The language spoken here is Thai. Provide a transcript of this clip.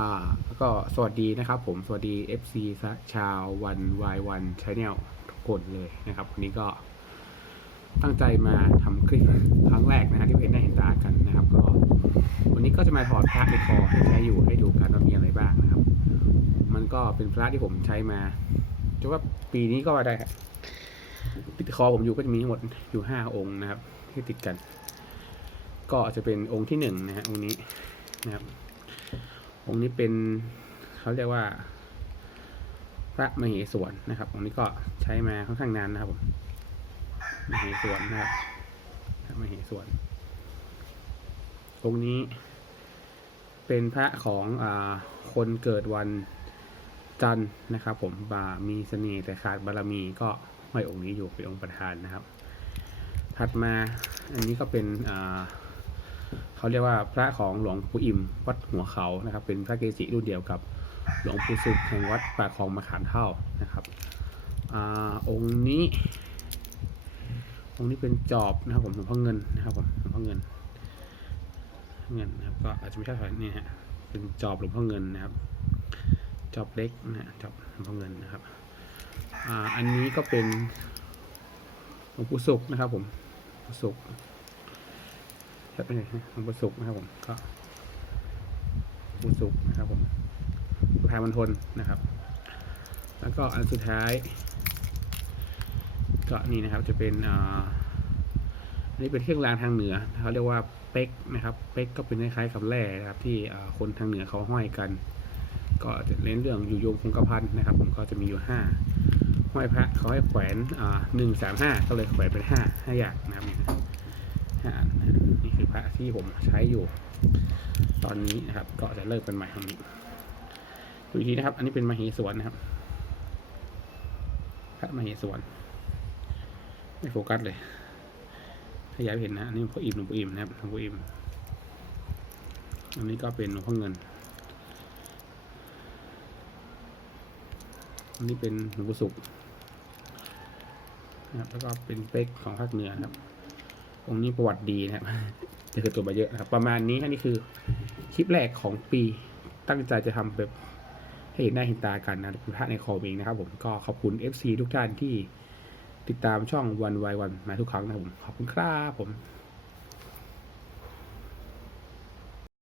อ่าก็สวัสดีนะครับผมสวัสดี FC ชาววันวายวันชาแนลทุกคนเลยนะครับวันนี้ก็ตั้งใจมาทำคลิปครั้งแรกนะฮะที่เห็นได้เห็นตากันนะครับ ก็ วันนี้ก็จะมาถอดพระในคอที่ใช้อยู่ให้ดูกันว่ามีอะไรบ้างนะครับ มันก็เป็นพระที่ผมใช้มาจะว่าปีนี้ก็ได้ครับติดคอผมอยู่ก็จะมีทั้งหมดอยู่ห้าองค์นะครับ ที่ติดกัน ก็จะเป็นองค์ที่หนึ่งนะฮะองค์นี้นะครับ องค์นี้เป็นเขาเรียกว่า พระมเหสวนนะครับ องค์นี้ก็ใช้มาค่อนข้างนานนะครับผมมเหสวนนะครับพระมเหสวนองค์นี้ เป็นพระของอคนเกิดวันจันทร์นะครับ ผมบามีเสน่ห์แต่ขาดบารมีก็ห้อยองค์นี้อยู่เป็นองค์ประธานนะครับ ถัดมาอันนี้ก็เป็นอ่า เขาเรียกว่าพระของหลวงปู่อิ่มวัดหัวเขานะครับ เป็นพระเกจิรุ่นเดียวกับหลวงปู่สุขแห่งวัดป่าคลองมะขามเท่านะครับอองค์นี้ องค์นี้เป็นจอบนะครับผมหลวงพ่อเงินนะครับผมหลวงพ่อเงิน เงินนะครับก็อาจจะไม่ใช่ถ่ายนี่ฮะเป็นจอบหลวงพ่อเงินนะครับ จอบเล็กนะจอบหลวงพ่อเงินนะครับอ่าอันนี้ก็เป็นหลวงปู่สุขนะครับผมปู่สุข ครับเป็นไงฮะของประสุกนะครับผมก็ประสุกนะครับผมสุทายมันทนนะครับ แล้วก็อันสุดท้าย ก็นี่นะครับจะเป็นอ่าอันนี้เป็นเครื่องรางทางเหนือเขาเรียกว่าเป๊กนะครับ เป๊กก็เป็นคล้ายๆกับแร่นะครับ ที่คนทางเหนือเขาห้อยกัน ก็จะเน้นเรื่องอยู่โยงคงกระพันนะครับ ผมก็จะมีอยู่ห้าห้อยพระเขาให้แขวนหนึ่งสามห้าก็เลยแขวนเป็นห้าห้าอย่างนะครับ นี่นะครับห้าอันนะนี่คือพระที่ผมใช้อยู่ ตอนนี้นะครับ ก็จะเลิกเป็นใหม่ตรงนี้ดูอีกทีนะครับ อันนี้เป็นมเหสวนนะครับ พระมเหสวน ไม่โฟกัสเลยถ้าอยากเห็นนะอันนี้หลวงพ่ออิ่มหลวงพ่ออิ่มนะครับหลวงพ่ออิ่มอันนี้ก็เป็นหลวงพ่อเงิน อันนี้เป็นหลวงพ่อสุขนะครับแล้วก็เป็นเป๊กของภาคเหนือครับ องค์นี้ประวัติดีนะครับจะคือตัวมาเยอะนะครับ ประมาณนี้อันนี้คือคลิปแรกของปีตั้งใจจะทำแบบให้เห็นหน้าเห็นตากันนะเป็นพระในคอมเองนะครับ ผมก็ขอบคุณ FC ทุกท่านที่ติดตามช่องวันวายวันมาทุกครั้งนะครับผมขอบคุณครับผม